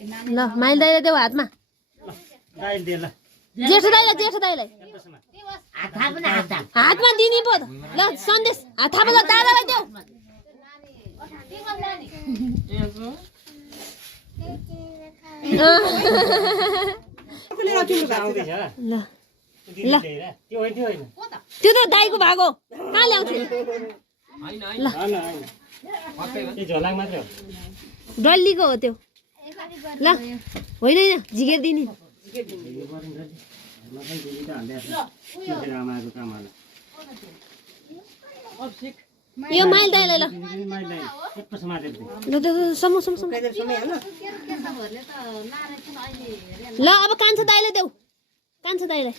ल माइल दाइले देऊ हातमा दाइल दे ल जेठो दाइलाई हातमा दिने पो ल सन्देश हात थाप ल दादालाई देऊ ल ल त्यो त दाइको भागो कहाँ ल्याउँछु ल डल्लीको हो त्यो ल होइन झिकेर दिने यो माइल दाइलाई ल ल अब कान्छो दाइलाई देऊ कान्छो दाइलाई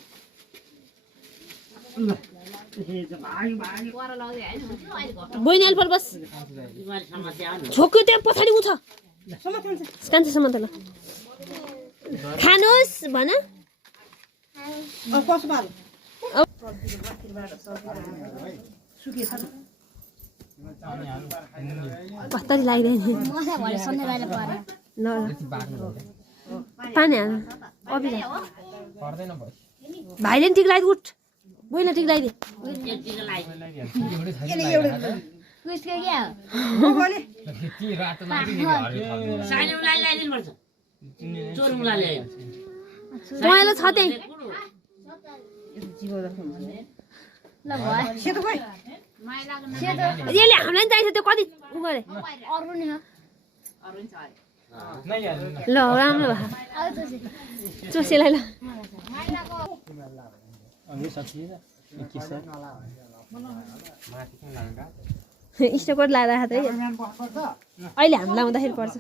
बहिनी अल्फल बस छोक्यो त्यो पछाडि उठ कान्छो समात ल खानुहोस् भन कस्तरी लाग्दैन ल पानी हाल्नु भाइले नि ठिक लाग्यो उठ बहिनी ठिक लाग्यो पहेँलो छ त्यही यसले हामीलाई चाहिन्छ त्यो कति उ गरे ल राम्रो भयो चोसेलाई ल स्टोकोट लाँदा अहिले हामी लाउँदाखेरि पर्छ